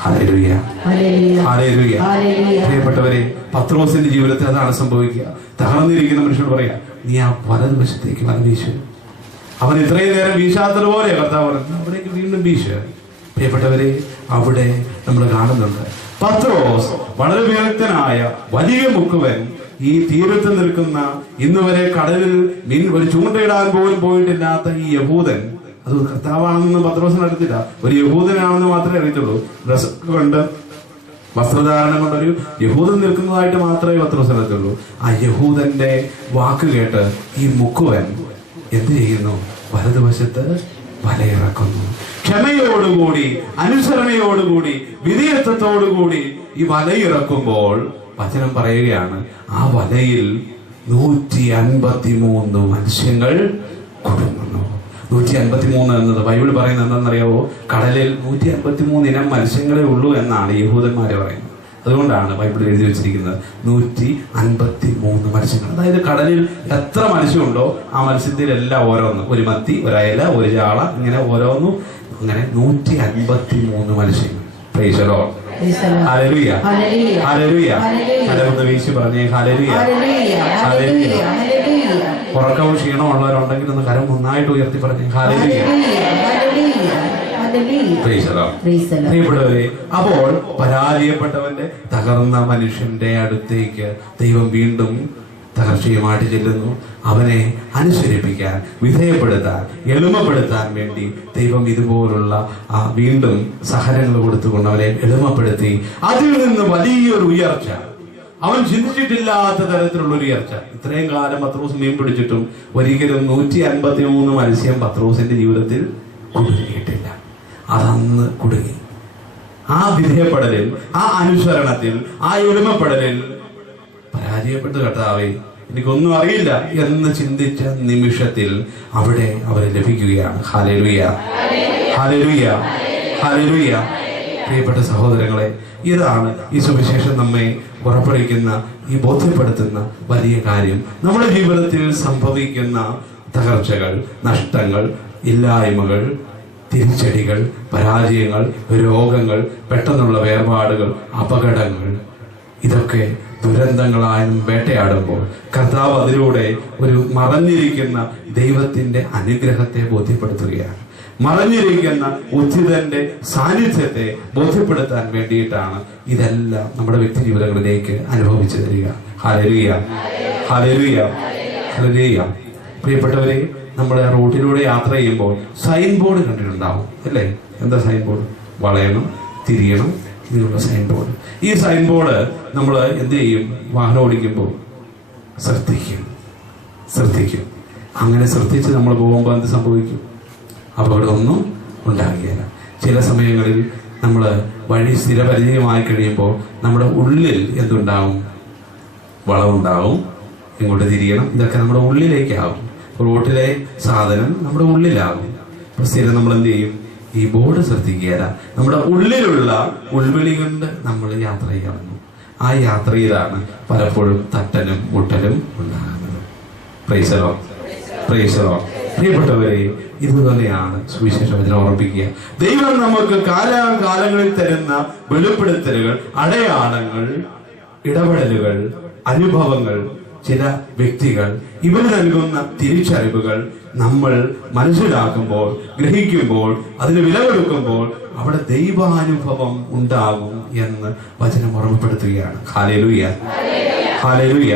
Hallelujah, hallelujah. പ്രിയപ്പെട്ടവരെ, പത്രോസിന്റെ ജീവിതത്തിൽ അതാണ് സംഭവിക്കുക. തകർന്നിരിക്കുന്ന മനുഷ്യനോട് പറയാ, നീ ആ വലതുവശത്തേക്ക് വല വീശു. അവൻ ഇത്രയും നേരം വീശാത്തതുപോലെ കർത്താവ് പറഞ്ഞു, അവിടേക്ക് വീണ്ടും വീശുക. പ്രിയപ്പെട്ടവരെ, അവിടെ നമ്മൾ കാണുന്നുണ്ട് പത്രോസ് വളരെ വിദഗ്ധനായ വലിയ മുക്കുവൻ, ഈ തീരത്ത് നിൽക്കുന്ന, ഇന്ന് വരെ കടലിൽ ഒരു ചൂണ്ടയിടാൻ പോലും പോയിട്ടില്ലാത്ത ഈ യഹൂദൻ, അത് കർത്താവാണെന്ന് പത്രോസിന് അറിയത്തില്ല, ഒരു യഹൂദനാണെന്ന് മാത്രമേ അറിയത്തുള്ളൂ. ഡ്രസ് കൊണ്ട്, വസ്ത്രധാരണം കൊണ്ടൊരു യഹൂദൻ നിൽക്കുന്നതായിട്ട് മാത്രമേ പത്രോസിന് അറിയത്തുള്ളൂ. ആ യഹൂദന്റെ വാക്ക് കേട്ട് ഈ മുക്കുവൻ എന്ത് ചെയ്യുന്നു? വലതുവശത്ത് വലയിറക്കുന്നു. ക്ഷമയോടുകൂടി, അനുസരണയോടുകൂടി, വിധേയത്വത്തോടുകൂടി ഈ വലയിറക്കുമ്പോൾ വചനം പറയുകയാണ്, ആ വലയിൽ 153 മത്സ്യങ്ങൾ കുടുങ്ങുന്നു. 153 എന്നത് ബൈബിൾ പറയുന്നത് എന്താണെന്നറിയാവോ? കടലിൽ 153 ഇനം മത്സ്യങ്ങളെ ഉള്ളൂ എന്നാണ് യഹൂദന്മാരെ പറയുന്നത്. അതുകൊണ്ടാണ് ബൈബിളിൽ എഴുതി വെച്ചിരിക്കുന്നത് 153 മത്സ്യങ്ങൾ. അതായത് കടലിൽ എത്ര മത്സ്യമുണ്ടോ ആ മത്സ്യത്തിലെല്ലാം ഓരോന്ന്, ഒരു മത്തി, ഒരു അയല, ഒരു ചാള, ഇങ്ങനെ ഓരോന്നും, അങ്ങനെ 153 മത്സ്യങ്ങൾ. Praise the lord. Hallelujah, hallelujah. കരമൊന്ന് വീശി പറഞ്ഞേ ഹല്ലേലൂയ, ഹല്ലേലൂയ. ഉറക്കവും ക്ഷീണവും ഉള്ളവരുണ്ടെങ്കിൽ ഒന്ന് കരം നന്നായിട്ട് ഉയർത്തി പറഞ്ഞേ ഹല്ലേലൂയ. പ്രിയപ്പെട്ടവരെ, അപ്പോൾ പരാജയപ്പെട്ടവന്റെ, തകർന്ന മനുഷ്യന്റെ അടുത്തേക്ക് ദൈവം വീണ്ടും തകർച്ചയുമായിട്ട് ചെല്ലുന്നു. അവനെ അനുസരിപ്പിക്കാൻ, വിധേയപ്പെടുത്താൻ, എളിമപ്പെടുത്താൻ വേണ്ടി ദൈവം ഇതുപോലുള്ള വീണ്ടും സഹനങ്ങൾ കൊടുത്തുകൊണ്ട് അവനെ എളിമപ്പെടുത്തി അതിൽ നിന്ന് വലിയൊരു ഉയർച്ച, അവൻ ചിന്തിച്ചിട്ടില്ലാത്ത തരത്തിലുള്ള ഒരു ഉയർച്ച. ഇത്രയും കാലം പത്രോസ് മീൻ പിടിച്ചിട്ടും ഒരിക്കലും 153 മത്സ്യം പത്രോസിന്റെ ജീവിതത്തിൽ കുടുങ്ങിയിട്ടില്ല. അതന്ന് കുടുങ്ങി. ആ വിധേയപ്പെടലിൽ, ആ അനുസരണത്തിൽ, ആ എളിമപ്പെടലിൽ പരാജയപ്പെട്ടു. കർത്താവേ, എനിക്കൊന്നും അറിയില്ല എന്ന് ചിന്തിച്ച നിമിഷത്തിൽ അവിടെ അവരെ ലഭിക്കുകയാണ്. Hallelujah, hallelujah, hallelujah. പ്രിയപ്പെട്ട സഹോദരങ്ങളെ, ഇതാണ് ഈ സുവിശേഷം നമ്മെ ഉറപ്പടിക്കുന്ന, ഈ ബോധ്യപ്പെടുത്തുന്ന വലിയ കാര്യം. നമ്മുടെ ജീവിതത്തിൽ സംഭവിക്കുന്ന തകർച്ചകൾ, നഷ്ടങ്ങൾ, ഇല്ലായ്മകൾ, തിരിച്ചടികൾ, പരാജയങ്ങൾ, രോഗങ്ങൾ, പെട്ടെന്നുള്ള വേർപാടുകൾ, അപകടങ്ങൾ, ഇതൊക്കെ ദുരന്തങ്ങളായും വേട്ടയാടുമ്പോൾ കർത്താവ് അതിലൂടെ ഒരു മറഞ്ഞിരിക്കുന്ന ദൈവത്തിന്റെ അനുഗ്രഹത്തെ ബോധ്യപ്പെടുത്തുകയാണ്. മറഞ്ഞിരിക്കുന്ന ഉദ്ധിതന്റെ സാന്നിധ്യത്തെ ബോധ്യപ്പെടുത്താൻ വേണ്ടിയിട്ടാണ് ഇതെല്ലാം നമ്മുടെ വ്യക്തി ജീവിതങ്ങളിലേക്ക് അനുഭവിച്ചു തരിക. Hallelujah, hallelujah, hallelujah. പ്രിയപ്പെട്ടവരെ, നമ്മുടെ റോഡിലൂടെ യാത്ര ചെയ്യുമ്പോൾ സൈൻ ബോർഡ് കണ്ടിട്ടുണ്ടാവും അല്ലേ? എന്താ സൈൻ ബോർഡ്? വളയണം, തിരിയണം, ഇതിനുള്ള സൈൻ ബോർഡ്. ഈ സൈൻ ബോർഡ് നമ്മൾ എന്ത് ചെയ്യും? വാഹനം ഓടിക്കുമ്പോൾ ശ്രദ്ധിക്കും. അങ്ങനെ ശ്രദ്ധിച്ച് നമ്മൾ പോകുമ്പോൾ എന്ത് സംഭവിക്കും? അപകടമൊന്നും ഉണ്ടാകുകയില്ല. ചില സമയങ്ങളിൽ നമ്മൾ വഴി സ്ഥിരപരിചയമായി കഴിയുമ്പോൾ നമ്മുടെ ഉള്ളിൽ എന്തുണ്ടാവും? വളവുണ്ടാവും, ഇങ്ങോട്ട് തിരിയണം, ഇതൊക്കെ നമ്മുടെ ഉള്ളിലേക്കാവും. റോട്ടിലെ സാധനം നമ്മുടെ ഉള്ളിലാകും. അപ്പോൾ സ്ഥിരം നമ്മൾ എന്ത് ചെയ്യും? ഈ ബോർഡ് ശ്രദ്ധിക്കുകയില്ല. നമ്മുടെ ഉള്ളിലുള്ള ഉൾവിളി കൊണ്ട് നമ്മൾ യാത്ര ചെയ്യണം. ആ യാത്രയിലാണ് പലപ്പോഴും തട്ടലും മുട്ടലും ഉണ്ടാകുന്നത്. Price the lord, praise the Lord. പ്രിയപ്പെട്ടവരെ, ഇതുതന്നെയാണ് സുവിശേഷം ഇതിനെ ഓർമ്മിപ്പിക്കുക. ദൈവം നമുക്ക് കാലാകാലങ്ങളിൽ തരുന്ന വെളിപ്പെടുത്തലുകൾ, അടയാളങ്ങൾ, ഇടപെടലുകൾ, അനുഭവങ്ങൾ, ചില വ്യക്തികൾ, ഇവർ നൽകുന്ന തിരിച്ചറിവുകൾ നമ്മൾ മനസ്സിലാക്കുമ്പോൾ, ഗ്രഹിക്കുമ്പോൾ, അതിന് വില കൊടുക്കുമ്പോൾ അവിടെ ദൈവാനുഭവം ഉണ്ടാകും എന്ന് വചനം ഓർമ്മപ്പെടുത്തുകയാണ്. Hallelujah, hallelujah.